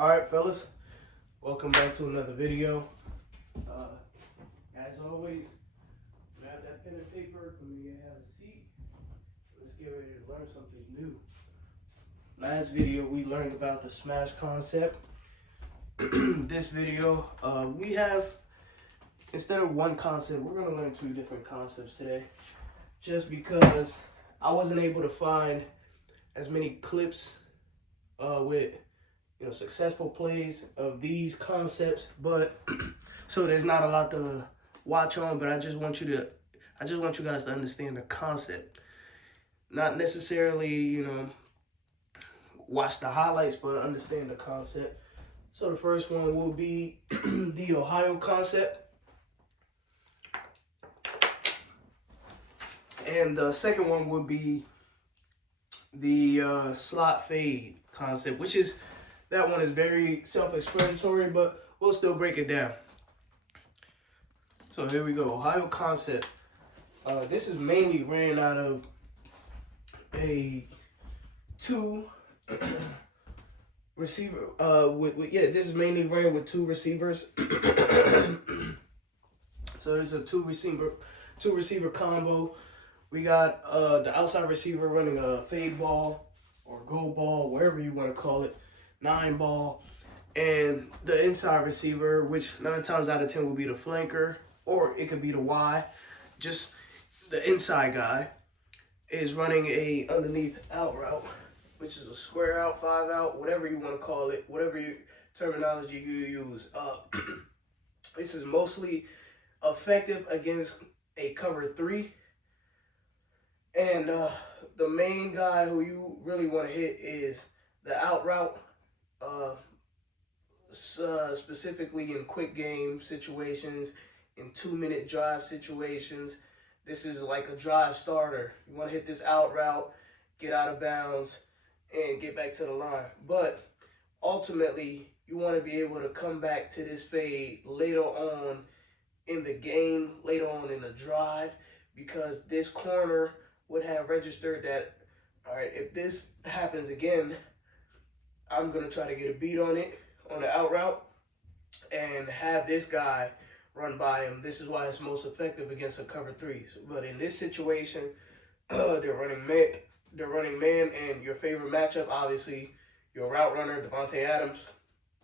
All right, fellas, welcome back to another video. As always, grab that pen and paper, come here, have a seat. Let's get ready to learn something new. Last video, we learned about the smash concept. This video, we have, instead of one concept, we're gonna learn two different concepts today. Just because I wasn't able to find as many clips with successful plays of these concepts, but so there's not a lot to watch on, but I just want you guys to understand the concept. Not necessarily, watch the highlights, but understand the concept. So the first one will be the Ohio concept. And the second one would be the slot fade concept, that one is very self-explanatory, but we'll still break it down. So here we go, Ohio concept. This is mainly ran out of a two receiver. This is mainly ran with two receivers. So there's a two receiver combo. We got the outside receiver running a fade ball or go ball, whatever you want to call it, 9 ball, and the inside receiver, which 9 times out of 10 will be the flanker, or it could be the Y. Just the inside guy is running a underneath out route, which is a square out, 5 out, whatever you want to call it, whatever terminology you use. This is mostly effective against a cover 3. And the main guy who you really want to hit is the out route, specifically in quick game situations, in 2-minute drive situations. This is like a drive starter. You want to hit this out route, get out of bounds, and get back to the line. But ultimately, you want to be able to come back to this fade later on in the game, later on in the drive, because this corner would have registered that, all right, if this happens again, I'm going to try to get a beat on it, on the out route, and have this guy run by him. This is why it's most effective against a cover 3. But in this situation, they're running man, and your favorite matchup, obviously, your route runner, Davante Adams.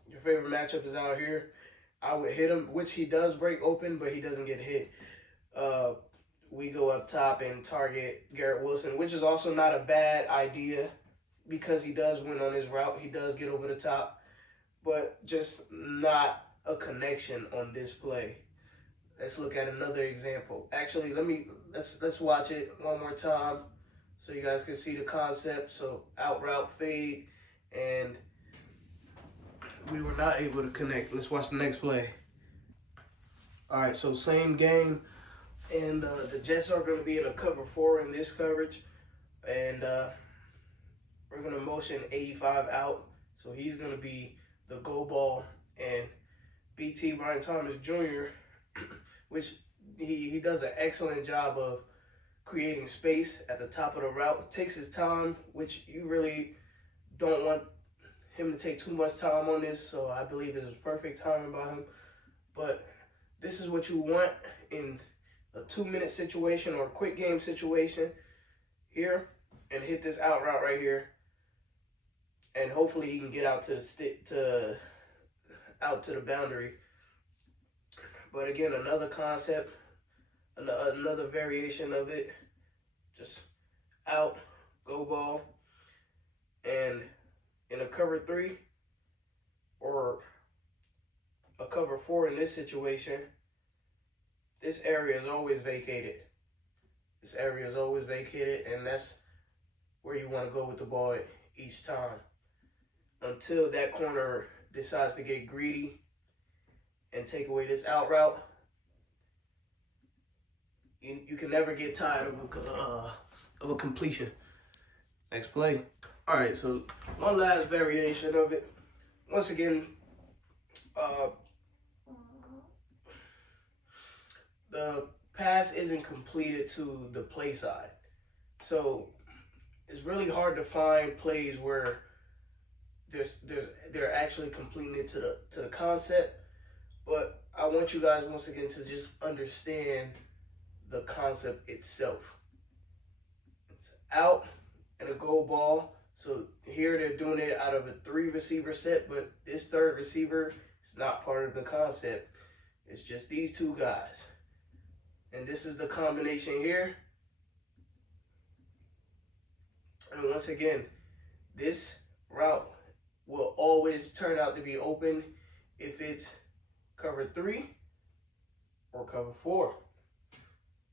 Your favorite matchup is out here. I would hit him, which he does break open, but he doesn't get hit. We go up top and target Garrett Wilson, which is also not a bad idea because he does win on his route. He does get over the top, but just not a connection on this play. Let's look at another example. Actually, let's watch it one more time so you guys can see the concept. So out route fade, and we were not able to connect. Let's watch the next play. All right, so same game. And the Jets are going to be in a cover 4 in this coverage. And we're going to motion 85 out. So he's going to be the go ball. And BT, Brian Thomas Jr., which he does an excellent job of creating space at the top of the route. Takes his time, which you really don't want him to take too much time on this. So I believe this is perfect timing by him. But this is what you want in a 2-minute situation or a quick game situation here, and hit this out route right here, and hopefully he can get out to out to the boundary. But again, another concept, another variation of it, just out, go ball, and in a cover 3 or a cover 4 in this situation, this area is always vacated. This area is always vacated, and that's where you want to go with the ball each time. Until that corner decides to get greedy and take away this out route, you can never get tired of a completion. Next play. All right, so one last variation of it. Once again, the pass isn't completed to the play side. So it's really hard to find plays where they're actually completing it to the concept. But I want you guys once again to just understand the concept itself. It's out and a goal ball. So here they're doing it out of a 3 receiver set, but this third receiver is not part of the concept. It's just these 2 guys. And this is the combination here. And once again, this route will always turn out to be open if it's cover 3 or cover 4.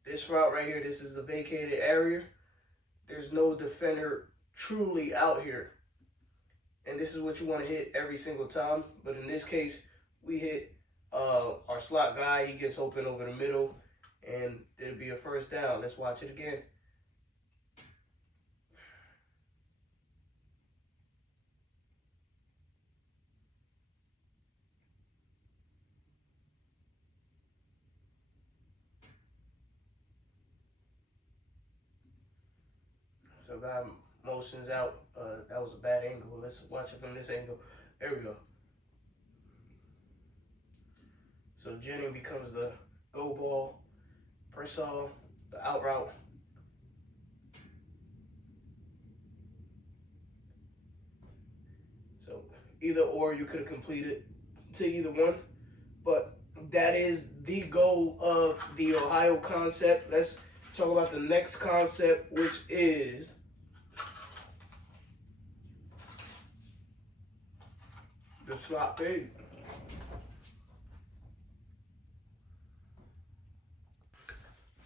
This route right here, this is the vacated area. There's no defender truly out here. And this is what you want to hit every single time. But in this case, we hit our slot guy. He gets open over the middle, and it'll be a first down. Let's watch it again. So guy motions out. That was a bad angle. Let's watch it from this angle. There we go. So Jennings becomes the go ball. Persall, the out route. So either or, you could have completed to either one. But that is the goal of the Ohio concept. Let's talk about the next concept, which is the slot fade.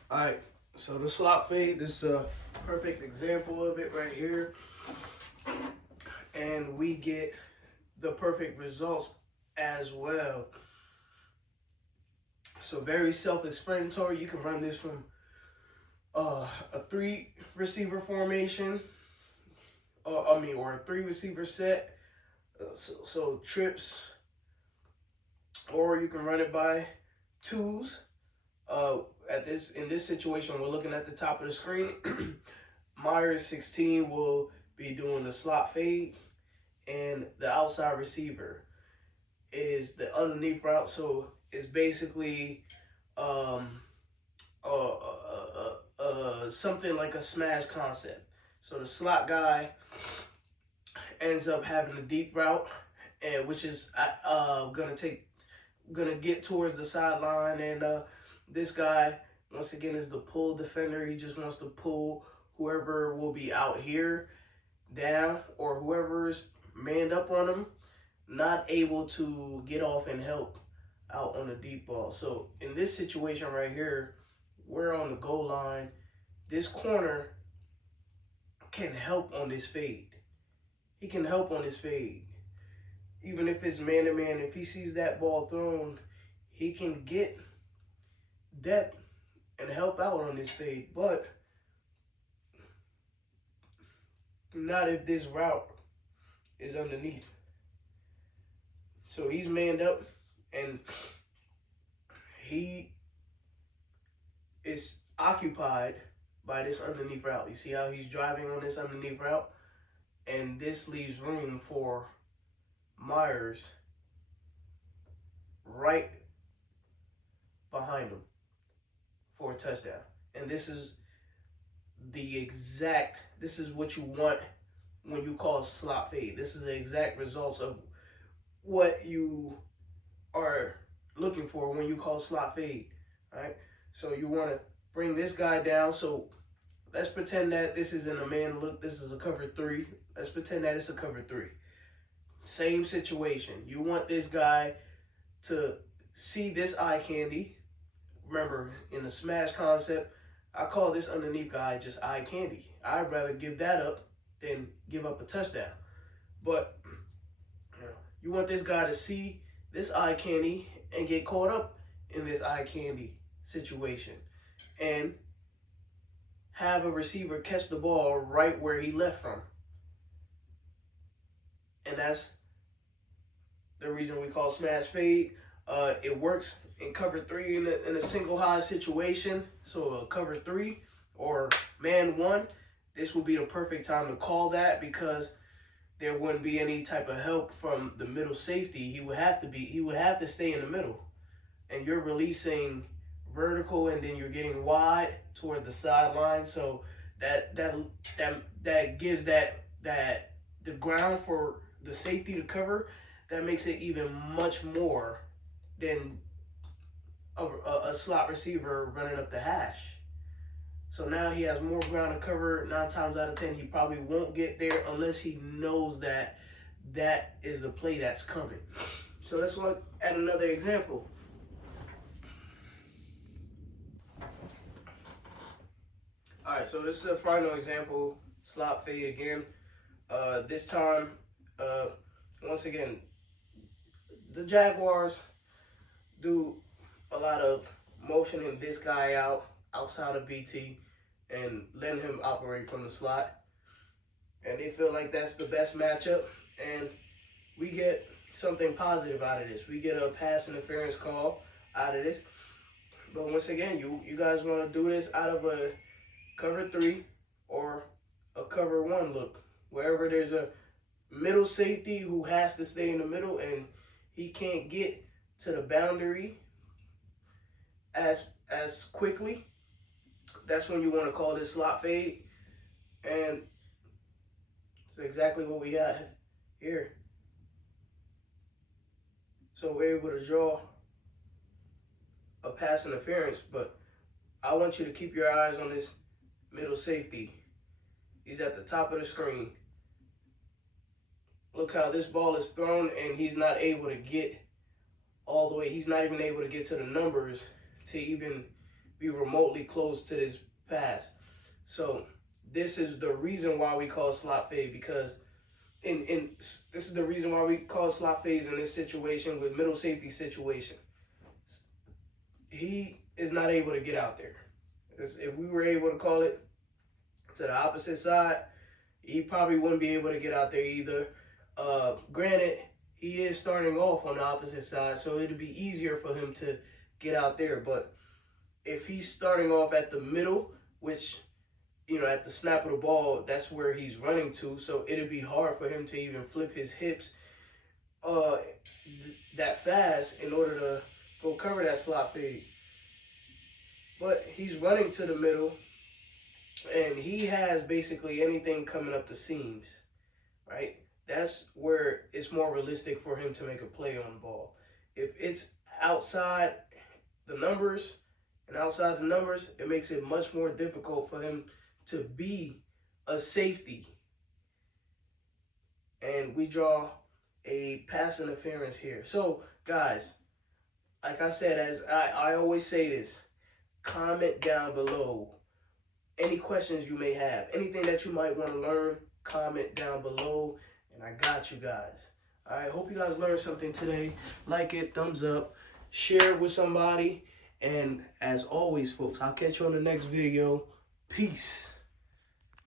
Alright, so the slot fade, this is a perfect example of it right here. And we get the perfect results as well. So very self-explanatory. You can run this from a 3 receiver formation, or a 3 receiver set. So trips, or you can run it by 2s. In this situation, we're looking at the top of the screen. Myers 16 will be doing the slot fade, and the outside receiver is the underneath route. So it's basically something like a smash concept. So the slot guy ends up having a deep route, and which is gonna get towards the sideline, and this guy once again is the pull defender. He just wants to pull whoever will be out here down, or whoever's manned up on him, not able to get off and help out on the deep ball. So in this situation right here, we're on the goal line. This corner can help on this fade. He can help on this fade. Even if it's man-to-man, if he sees that ball thrown, he can get depth and help out on this fade. But not if this route is underneath. So he's manned up, and he is occupied by this underneath route. You see how he's driving on this underneath route? And this leaves room for Myers right behind him for a touchdown. And this is what you want when you call slot fade. This is the exact results of what you are looking for when you call slot fade. All right? So you want to bring this guy down. So let's pretend that this isn't a man look. This is a cover 3. Let's pretend that it's a cover 3. Same situation. You want this guy to see this eye candy. Remember, in the smash concept, I call this underneath guy just eye candy. I'd rather give that up than give up a touchdown. But you want this guy to see this eye candy and get caught up in this eye candy situation, and have a receiver catch the ball right where he left from. And that's the reason we call smash fade. It works in cover 3 in a single high situation. So a cover 3 or man 1, this will be the perfect time to call that, because there wouldn't be any type of help from the middle safety. He would have to stay in the middle. And you're releasing vertical and then you're getting wide toward the sideline. So that gives that the ground for the safety to cover. That makes it even much more than a slot receiver running up the hash. So now he has more ground to cover. 9 times out of 10, he probably won't get there unless he knows that that is the play that's coming. So let's look at another example. All right, so this is a final example, slot fade again. This time, once again, the Jaguars do a lot of motioning this guy outside of BT and letting him operate from the slot. And they feel like that's the best matchup. And we get something positive out of this. We get a pass interference call out of this. But once again, you guys want to do this out of a cover 3 or a cover 1 look. Wherever there's a middle safety who has to stay in the middle and he can't get to the boundary as quickly, that's when you want to call this slot fade. And it's exactly what we have here. So we're able to draw a pass interference, but I want you to keep your eyes on this middle safety. He's at the top of the screen. Look how this ball is thrown and he's not able to get all the way. He's not even able to get to the numbers to even be remotely close to this pass. So this is the reason why we call slot fade, because this is the reason why we call slot fades in this situation with middle safety situation. He is not able to get out there. If we were able to call it to the opposite side, he probably wouldn't be able to get out there either. Granted, he is starting off on the opposite side, so it'd be easier for him to get out there. But if he's starting off at the middle, which, you know, at the snap of the ball, that's where he's running to, so it'd be hard for him to even flip his hips that fast in order to go cover that slot fade. But he's running to the middle, and he has basically anything coming up the seams, right? That's where it's more realistic for him to make a play on the ball. If it's outside the numbers and outside the numbers, it makes it much more difficult for him to be a safety. And we draw a pass interference here. So, guys, like I said, as I always say this, comment down below any questions you may have. Anything that you might want to learn, comment down below, and I got you guys. All right, hope you guys learned something today. Like it, thumbs up, share it with somebody, and as always, folks, I'll catch you on the next video. Peace.